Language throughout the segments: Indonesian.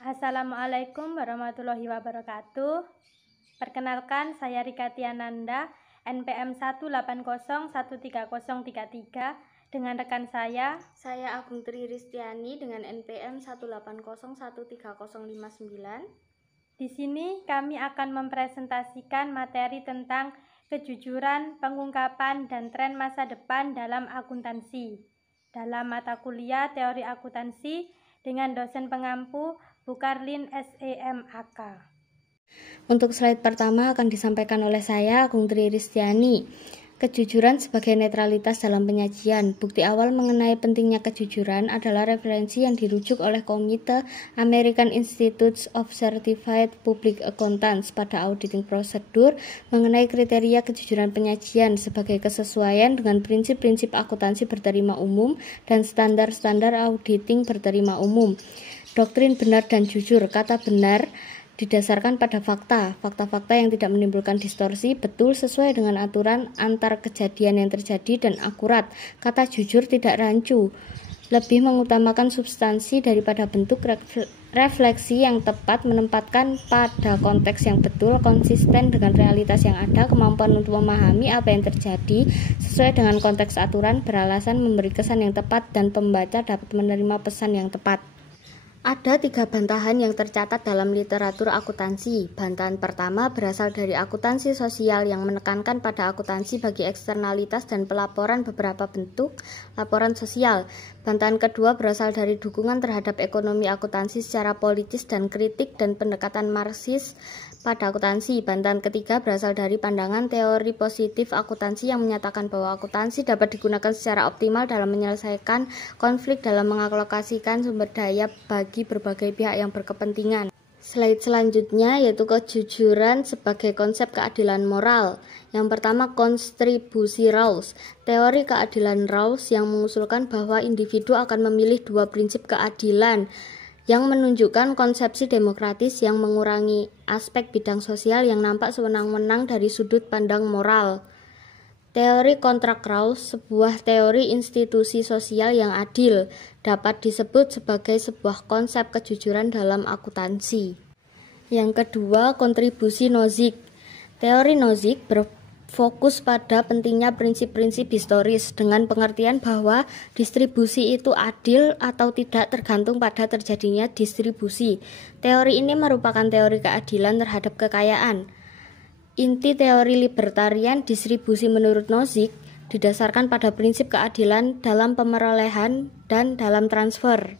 Assalamualaikum warahmatullahi wabarakatuh. Perkenalkan, saya Rika Tiananda, NPM 1801303 dengan rekan saya Agung Tri Ristiani dengan NPM 1801359. Di sini kami akan mempresentasikan materi tentang kejujuran, pengungkapan, dan tren masa depan dalam akuntansi dalam mata kuliah Teori Akuntansi dengan dosen pengampu Bu Karlin SEMAK. Untuk slide pertama akan disampaikan oleh saya, Agung Tri Ristiani. Kejujuran sebagai netralitas dalam penyajian. Bukti awal mengenai pentingnya kejujuran adalah referensi yang dirujuk oleh Komite American Institute of Certified Public Accountants pada auditing procedure mengenai kriteria kejujuran penyajian sebagai kesesuaian dengan prinsip-prinsip akuntansi berterima umum dan standar-standar auditing berterima umum. Doktrin benar dan jujur. Kata benar didasarkan pada fakta yang tidak menimbulkan distorsi, betul sesuai dengan aturan antar kejadian yang terjadi dan akurat. Kata jujur tidak rancu, lebih mengutamakan substansi daripada bentuk. Refleksi yang tepat menempatkan pada konteks yang betul, konsisten dengan realitas yang ada, kemampuan untuk memahami apa yang terjadi sesuai dengan konteks aturan, beralasan memberi kesan yang tepat, dan pembaca dapat menerima pesan yang tepat. Ada 3 bantahan yang tercatat dalam literatur akuntansi. Bantahan pertama berasal dari akuntansi sosial yang menekankan pada akuntansi bagi eksternalitas dan pelaporan beberapa bentuk laporan sosial. Bantahan kedua berasal dari dukungan terhadap ekonomi akuntansi secara politis dan kritik dan pendekatan Marxis pada akuntansi. Bantahan ketiga berasal dari pandangan teori positif akuntansi yang menyatakan bahwa akuntansi dapat digunakan secara optimal dalam menyelesaikan konflik dalam mengalokasikan sumber daya bagi berbagai pihak yang berkepentingan. Slide selanjutnya yaitu kejujuran sebagai konsep keadilan moral. Yang pertama, kontribusi Rawls. Teori keadilan Rawls yang mengusulkan bahwa individu akan memilih 2 prinsip keadilan yang menunjukkan konsepsi demokratis yang mengurangi aspek bidang sosial yang nampak sewenang-wenang dari sudut pandang moral. Teori kontrak Rawls, sebuah teori institusi sosial yang adil, dapat disebut sebagai sebuah konsep kejujuran dalam akuntansi. Yang kedua, kontribusi Nozick. Teori Nozick berfokus pada pentingnya prinsip-prinsip historis dengan pengertian bahwa distribusi itu adil atau tidak tergantung pada terjadinya distribusi. Teori ini merupakan teori keadilan terhadap kekayaan. Inti teori libertarian distribusi menurut Nozick didasarkan pada prinsip keadilan dalam pemerolehan dan dalam transfer.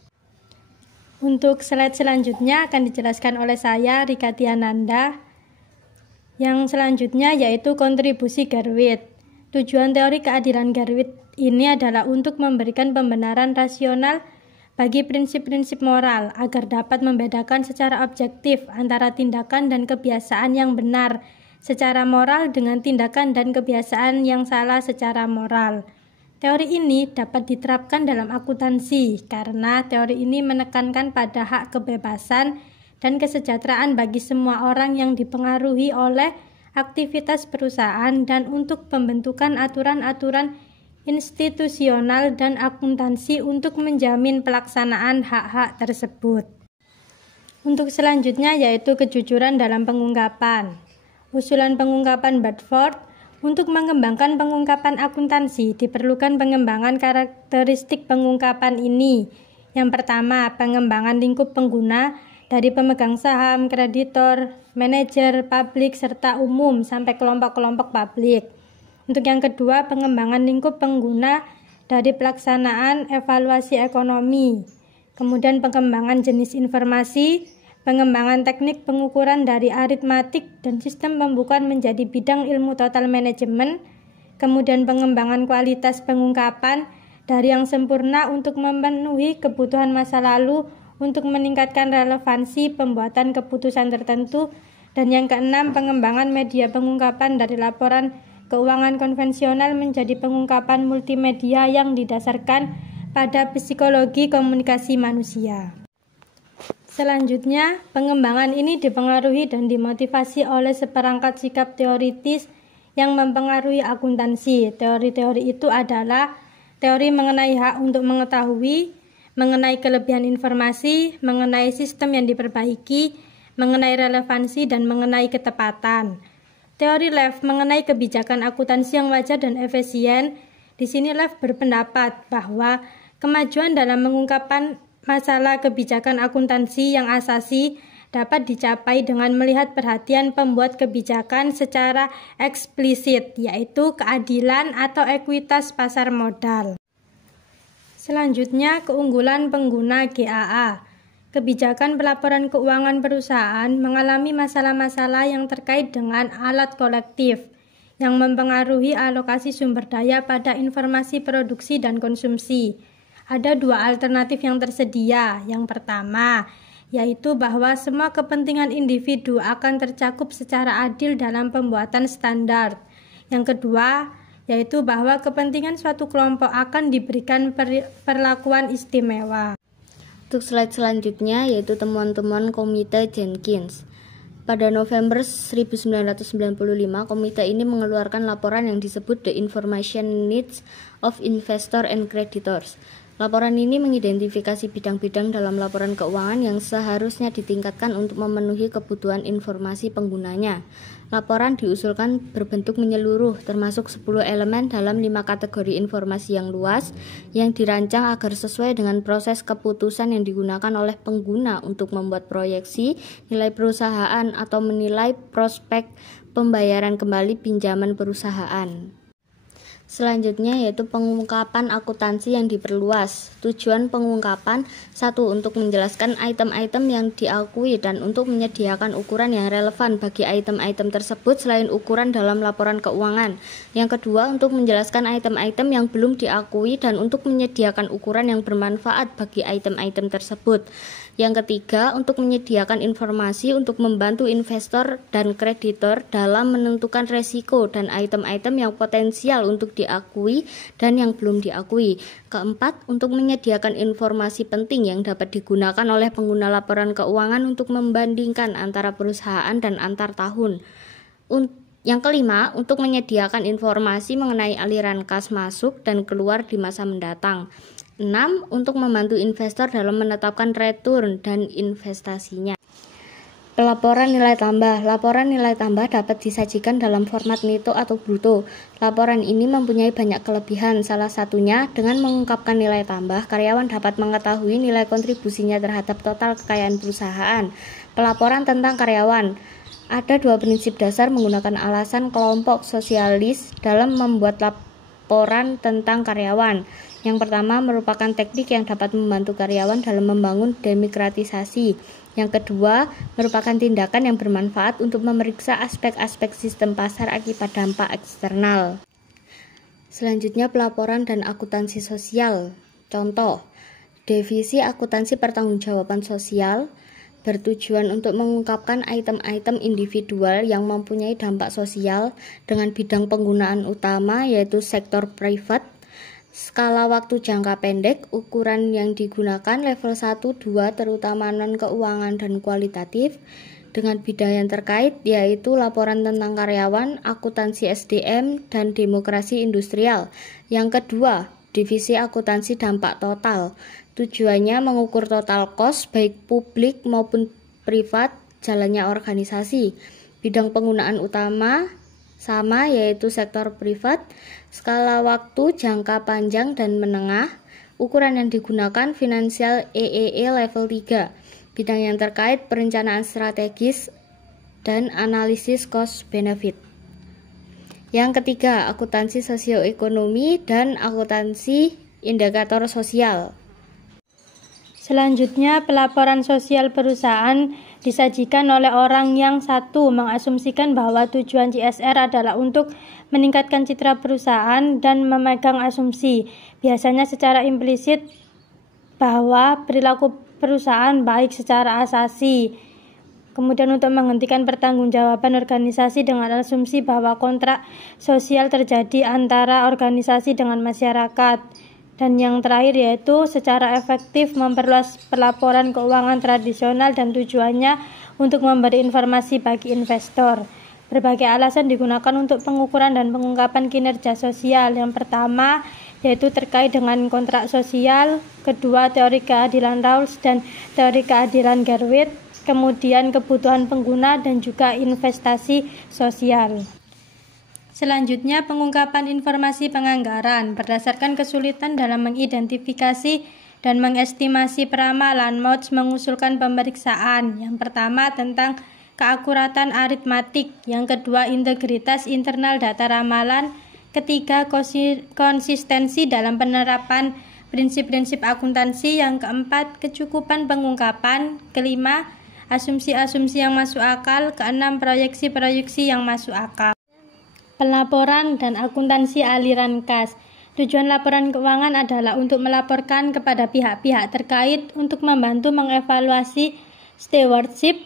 Untuk slide selanjutnya akan dijelaskan oleh saya, Rika Tiananda. Yang selanjutnya yaitu kontribusi Gerwit. Tujuan teori keadilan Gerwit ini adalah untuk memberikan pembenaran rasional bagi prinsip-prinsip moral agar dapat membedakan secara objektif antara tindakan dan kebiasaan yang benar secara moral dengan tindakan dan kebiasaan yang salah secara moral. Teori ini dapat diterapkan dalam akuntansi karena teori ini menekankan pada hak kebebasan dan kesejahteraan bagi semua orang yang dipengaruhi oleh aktivitas perusahaan dan untuk pembentukan aturan-aturan institusional dan akuntansi untuk menjamin pelaksanaan hak-hak tersebut. Untuk selanjutnya yaitu kejujuran dalam pengungkapan. Usulan pengungkapan Bedford. Untuk mengembangkan pengungkapan akuntansi diperlukan pengembangan karakteristik pengungkapan ini. Yang pertama, pengembangan lingkup pengguna dari pemegang saham, kreditor, manajer, publik, serta umum sampai kelompok-kelompok publik. Untuk yang kedua, pengembangan lingkup pengguna dari pelaksanaan evaluasi ekonomi. Kemudian pengembangan jenis informasi, pengembangan teknik pengukuran dari aritmatik dan sistem pembukuan menjadi bidang ilmu total manajemen. Kemudian pengembangan kualitas pengungkapan dari yang sempurna untuk memenuhi kebutuhan masa lalu untuk meningkatkan relevansi pembuatan keputusan tertentu. Dan yang keenam, pengembangan media pengungkapan dari laporan keuangan konvensional menjadi pengungkapan multimedia yang didasarkan pada psikologi komunikasi manusia. Selanjutnya, pengembangan ini dipengaruhi dan dimotivasi oleh seperangkat sikap teoritis yang mempengaruhi akuntansi. Teori-teori itu adalah teori mengenai hak untuk mengetahui, mengenai kelebihan informasi, mengenai sistem yang diperbaiki, mengenai relevansi, dan mengenai ketepatan. Teori Lev mengenai kebijakan akuntansi yang wajar dan efisien. Di sini Lev berpendapat bahwa kemajuan dalam mengungkapkan masalah kebijakan akuntansi yang asasi dapat dicapai dengan melihat perhatian pembuat kebijakan secara eksplisit, yaitu keadilan atau ekuitas pasar modal. Selanjutnya, keunggulan pengguna GAA. Kebijakan pelaporan keuangan perusahaan mengalami masalah-masalah yang terkait dengan alat kolektif yang mempengaruhi alokasi sumber daya pada informasi produksi dan konsumsi. Ada dua alternatif yang tersedia. Yang pertama, yaitu bahwa semua kepentingan individu akan tercakup secara adil dalam pembuatan standar. Yang kedua, yaitu bahwa kepentingan suatu kelompok akan diberikan perlakuan istimewa. Untuk slide selanjutnya yaitu temuan-temuan Komite Jenkins. Pada November 1995, komite ini mengeluarkan laporan yang disebut The Information Needs of Investor and Creditors. Laporan ini mengidentifikasi bidang-bidang dalam laporan keuangan yang seharusnya ditingkatkan untuk memenuhi kebutuhan informasi penggunanya. Laporan diusulkan berbentuk menyeluruh, termasuk 10 elemen dalam 5 kategori informasi yang luas, yang dirancang agar sesuai dengan proses keputusan yang digunakan oleh pengguna untuk membuat proyeksi, nilai perusahaan, atau menilai prospek pembayaran kembali pinjaman perusahaan. Selanjutnya yaitu pengungkapan akuntansi yang diperluas. Tujuan pengungkapan: 1. Untuk menjelaskan item-item yang diakui dan untuk menyediakan ukuran yang relevan bagi item-item tersebut selain ukuran dalam laporan keuangan. Yang kedua, untuk menjelaskan item-item yang belum diakui dan untuk menyediakan ukuran yang bermanfaat bagi item-item tersebut. Yang ketiga, untuk menyediakan informasi untuk membantu investor dan kreditor dalam menentukan resiko dan item-item yang potensial untuk diakui dan yang belum diakui. Keempat, untuk menyediakan informasi penting yang dapat digunakan oleh pengguna laporan keuangan untuk membandingkan antara perusahaan dan antar tahun. Yang kelima, untuk menyediakan informasi mengenai aliran kas masuk dan keluar di masa mendatang. 6. Untuk membantu investor dalam menetapkan return dan investasinya. Pelaporan nilai tambah. Laporan nilai tambah dapat disajikan dalam format neto atau bruto. Laporan ini mempunyai banyak kelebihan, salah satunya dengan mengungkapkan nilai tambah, karyawan dapat mengetahui nilai kontribusinya terhadap total kekayaan perusahaan. Pelaporan tentang karyawan. Ada dua prinsip dasar menggunakan alasan kelompok sosialis dalam membuat laporan tentang karyawan. Yang pertama merupakan teknik yang dapat membantu karyawan dalam membangun demokratisasi. Yang kedua merupakan tindakan yang bermanfaat untuk memeriksa aspek-aspek sistem pasar akibat dampak eksternal. Selanjutnya pelaporan dan akuntansi sosial. Contoh, divisi akuntansi pertanggungjawaban sosial bertujuan untuk mengungkapkan item-item individual yang mempunyai dampak sosial dengan bidang penggunaan utama yaitu sektor private. Skala waktu jangka pendek, ukuran yang digunakan level 1, 2 terutama non-keuangan dan kualitatif dengan bidang yang terkait yaitu laporan tentang karyawan, akuntansi SDM, dan demokrasi industrial. Yang kedua, divisi akuntansi dampak total. Tujuannya mengukur total cost baik publik maupun privat jalannya organisasi. Bidang penggunaan utama sama yaitu sektor privat, skala waktu jangka panjang dan menengah, ukuran yang digunakan finansial EEE level 3, bidang yang terkait perencanaan strategis dan analisis cost benefit. Yang ketiga, akuntansi sosioekonomi dan akuntansi indikator sosial. Selanjutnya, pelaporan sosial perusahaan disajikan oleh orang yang satu mengasumsikan bahwa tujuan CSR adalah untuk meningkatkan citra perusahaan dan memegang asumsi, biasanya secara implisit, bahwa perilaku perusahaan baik secara asasi. Kemudian untuk menghentikan pertanggungjawaban organisasi dengan asumsi bahwa kontrak sosial terjadi antara organisasi dengan masyarakat. Dan yang terakhir yaitu secara efektif memperluas pelaporan keuangan tradisional dan tujuannya untuk memberi informasi bagi investor. Berbagai alasan digunakan untuk pengukuran dan pengungkapan kinerja sosial. Yang pertama, yaitu terkait dengan kontrak sosial, kedua teori keadilan Rawls dan teori keadilan Gerwit, kemudian kebutuhan pengguna dan juga investasi sosial. Selanjutnya, pengungkapan informasi penganggaran berdasarkan kesulitan dalam mengidentifikasi dan mengestimasi peramalan. Mauch mengusulkan pemeriksaan. Yang pertama tentang keakuratan aritmatik, yang kedua integritas internal data ramalan, ketiga konsistensi dalam penerapan prinsip-prinsip akuntansi, yang keempat kecukupan pengungkapan, kelima asumsi-asumsi yang masuk akal, keenam proyeksi-proyeksi yang masuk akal. Pelaporan dan akuntansi aliran kas. Tujuan laporan keuangan adalah untuk melaporkan kepada pihak-pihak terkait untuk membantu mengevaluasi stewardship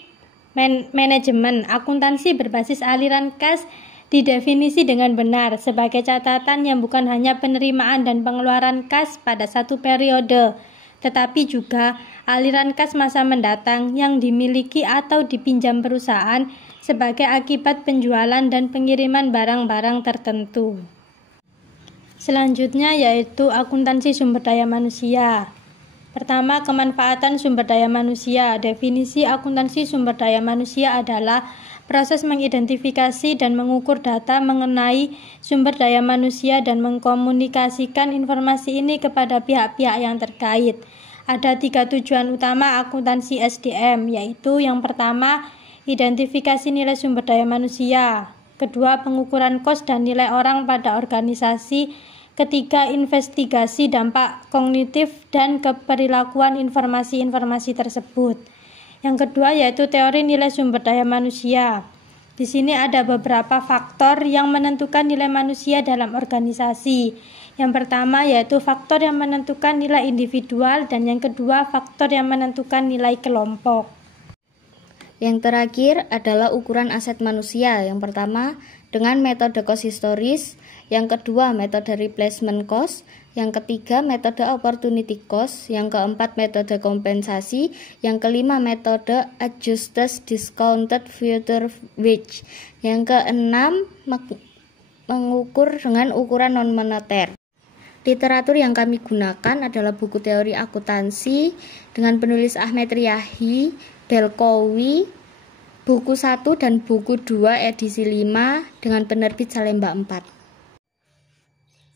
manajemen. Akuntansi berbasis aliran kas didefinisi dengan benar sebagai catatan yang bukan hanya penerimaan dan pengeluaran kas pada satu periode, tetapi juga aliran kas masa mendatang yang dimiliki atau dipinjam perusahaan sebagai akibat penjualan dan pengiriman barang-barang tertentu. Selanjutnya yaitu akuntansi sumber daya manusia. Pertama, kemanfaatan sumber daya manusia. Definisi akuntansi sumber daya manusia adalah proses mengidentifikasi dan mengukur data mengenai sumber daya manusia dan mengkomunikasikan informasi ini kepada pihak-pihak yang terkait. Ada 3 tujuan utama akuntansi SDM, yaitu yang pertama, identifikasi nilai sumber daya manusia. Kedua, pengukuran kos dan nilai orang pada organisasi. Ketiga, investigasi dampak kognitif dan keperilakuan informasi-informasi tersebut. Yang kedua yaitu teori nilai sumber daya manusia. Di sini ada beberapa faktor yang menentukan nilai manusia dalam organisasi. Yang pertama yaitu faktor yang menentukan nilai individual, dan yang kedua faktor yang menentukan nilai kelompok. Yang terakhir adalah ukuran aset manusia. Yang pertama dengan metode cost historis, yang kedua metode replacement cost, yang ketiga metode opportunity cost, yang keempat metode kompensasi, yang kelima metode adjusted discounted future wage, yang keenam mengukur dengan ukuran non moneter. Literatur yang kami gunakan adalah buku teori akuntansi dengan penulis Ahmad Riyadi, Delkowi, buku 1 dan buku 2 edisi 5 dengan penerbit Salemba 4.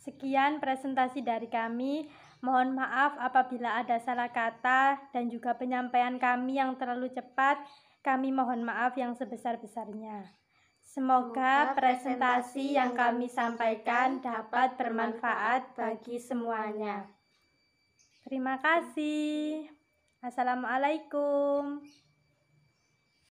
Sekian presentasi dari kami. Mohon maaf apabila ada salah kata dan juga penyampaian kami yang terlalu cepat. Kami mohon maaf yang sebesar-besarnya. Semoga presentasi yang kami sampaikan dapat bermanfaat bagi semuanya. Terima kasih. Assalamualaikum.